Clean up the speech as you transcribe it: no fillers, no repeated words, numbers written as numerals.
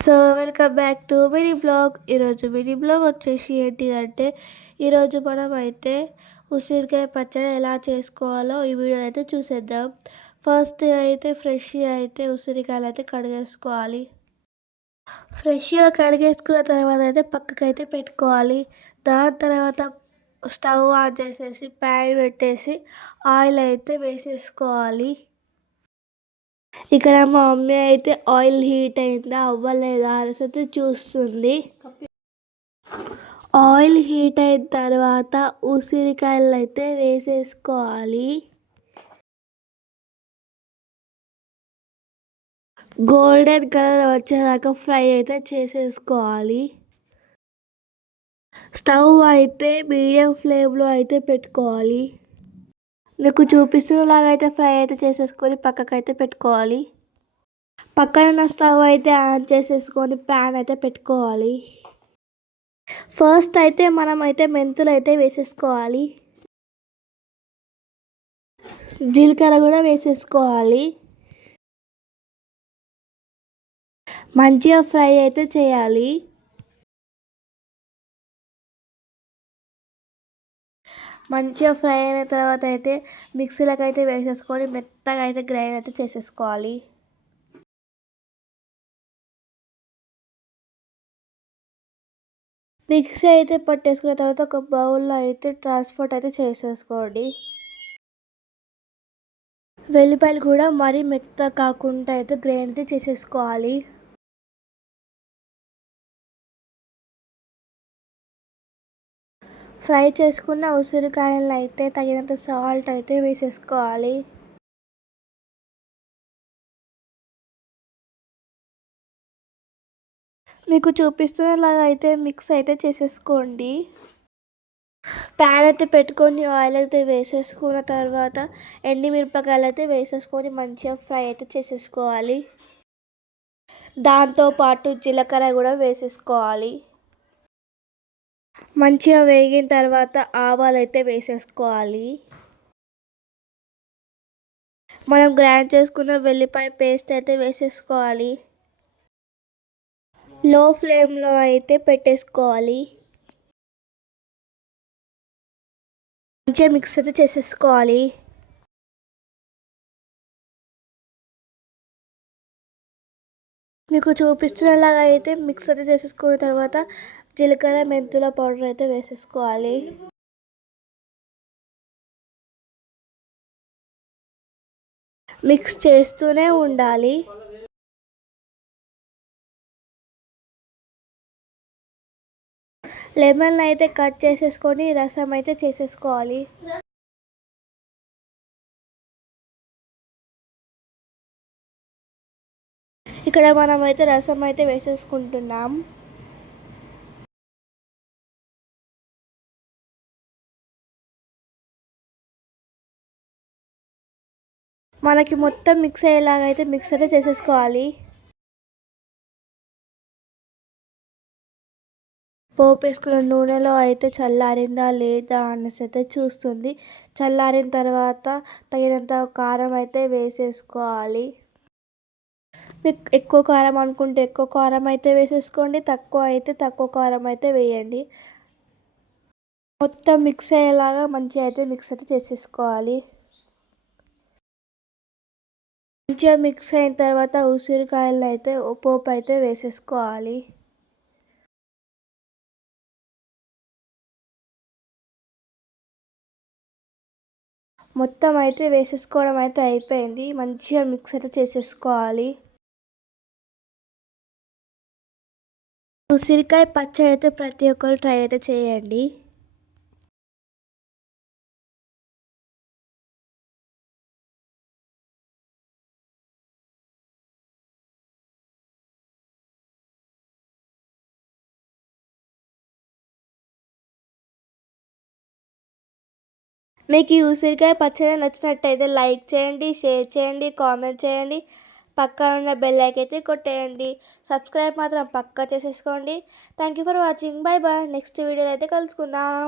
So welcome back to mini blog. ఈరోజు mini blog వచ్చేసి ఏంటిదంటే, ఈరోజు మనం అయితే ఉసిరికాయ పచ్చడి ఎలా చేసుకోవాలో ఈ వీడియో అయితే చూసేద్దాం. ఫస్ట్ అయితే ఫ్రెష్గా అయితే ఉసిరికాయలు అయితే కడిగేసుకోవాలి. ఫ్రెష్గా కడిగేసుకున్న తర్వాత అయితే పక్కకైతే పెట్టుకోవాలి. దాని తర్వాత స్టవ్ ఆన్ చేసేసి ప్యాన్ పెట్టేసి ఆయిల్ అయితే వేసేసుకోవాలి. ఇక్కడ మా మమ్మీ అయితే ఆయిల్ హీట్ అయిందా అవ్వలేదా అనేసి అయితే చూస్తుంది. ఆయిల్ హీట్ అయిన తర్వాత ఉసిరికాయలు అయితే వేసేసుకోవాలి. గోల్డెన్ కలర్ వచ్చేదాకా ఫ్రై అయితే చేసేసుకోవాలి. స్టవ్ అయితే మీడియం ఫ్లేమ్లో అయితే పెట్టుకోవాలి. మీకు చూపిస్తున్నలాగా అయితే ఫ్రై అయితే చేసేసుకొని పక్కకైతే పెట్టుకోవాలి. పక్కన స్టవ్ అయితే ఆన్ చేసేసుకొని ప్యాన్ అయితే పెట్టుకోవాలి. ఫస్ట్ అయితే మనం అయితే మెంతులు అయితే వేసేసుకోవాలి. జీలకర్ర కూడా వేసేసుకోవాలి. మంచిగా ఫ్రై అయితే చేయాలి. మంచిగా ఫ్రై అయిన తర్వాత అయితే మిక్సీలోకి అయితే వేసేసుకొని మెత్తగా అయితే గ్రైండ్ అయితే చేసేసుకోవాలి. మిక్సీ అయితే పట్టేసుకున్న తర్వాత ఒక బౌల్లో అయితే ట్రాన్స్పోర్ట్ అయితే చేసేసుకోండి. వెల్లిపాయలు కూడా మరీ మెత్తగా కాకుండా అయితే గ్రైండ్ అయితే చేసేసుకోవాలి. ఫ్రై చేసుకున్న ఉసిరికాయలను అయితే తగినంత సాల్ట్ అయితే వేసేసుకోవాలి. మీకు చూపిస్తున్నలాగా అయితే మిక్స్ అయితే చేసేసుకోండి. ప్యాన్ అయితే పెట్టుకొని ఆయిల్ అయితే వేసేసుకున్న తర్వాత ఎండుమిరపకాయలు అయితే వేసేసుకొని మంచిగా ఫ్రై అయితే చేసేసుకోవాలి. దాంతోపాటు జీలకర్ర కూడా వేసేసుకోవాలి. మంచిగా వేగిన తర్వాత ఆవాలు అయితే వేసేసుకోవాలి. మనం గ్రైండ్ చేసుకున్న వెల్లిపాయ పేస్ట్ అయితే వేసేసుకోవాలి. లో ఫ్లేమ్లో అయితే పెట్టేసుకోవాలి. మంచిగా మిక్స్ అయితే చేసేసుకోవాలి. మీకు చూపిస్తున్నలాగా అయితే మిక్స్ అయితే చేసేసుకున్న తర్వాత జీలకర్ర మెంతుల పౌడర్ అయితే వేసేసుకోవాలి. మిక్స్ చేస్తూనే ఉండాలి. లెమన్ అయితే కట్ చేసేసుకొని రసం అయితే చేసేసుకోవాలి. ఇక్కడ మనం అయితే రసం అయితే వేసేసుకుంటున్నాం. మనకి మొత్తం మిక్స్ అయ్యేలాగా అయితే మిక్స్ అయితే చేసేసుకోవాలి. పోపు వేసుకున్న నూనెలో అయితే చల్లారిందా లేదా అనేసి అయితే చూస్తుంది. చల్లారిన తర్వాత తగినంత కారం అయితే వేసేసుకోవాలి. మీకు ఎక్కువ కారం అనుకుంటే ఎక్కువ కారం అయితే వేసేసుకోండి, తక్కువ అయితే తక్కువ కారం అయితే వేయండి. మొత్తం మిక్స్ అయ్యేలాగా మంచిగా అయితే మిక్స్ అయితే చేసేసుకోవాలి. మంచిగా మిక్స్ అయిన తర్వాత ఉసిరికాయలను అయితే పోపు అయితే వేసేసుకోవాలి. మొత్తం అయితే వేసేసుకోవడం అయితే అయిపోయింది. మంచిగా మిక్స్ అయితే చేసేసుకోవాలి. ఉసిరికాయ పచ్చడి అయితే ప్రతి ఒక్కరు ట్రై అయితే చేయండి. మీకు ఈ ఉసిరికాయ పచ్చడి నచ్చినట్టయితే లైక్ చేయండి, షేర్ చేయండి, కామెంట్ చేయండి. పక్కన ఉన్న బెల్ ఐకాన్ అయితే కొట్టేయండి. సబ్స్క్రైబ్ మాత్రం పక్కా చేసేసుకోండి. Thank you for watching. Bye bye. Next వీడియోలో అయితే కలుసుకుందాం.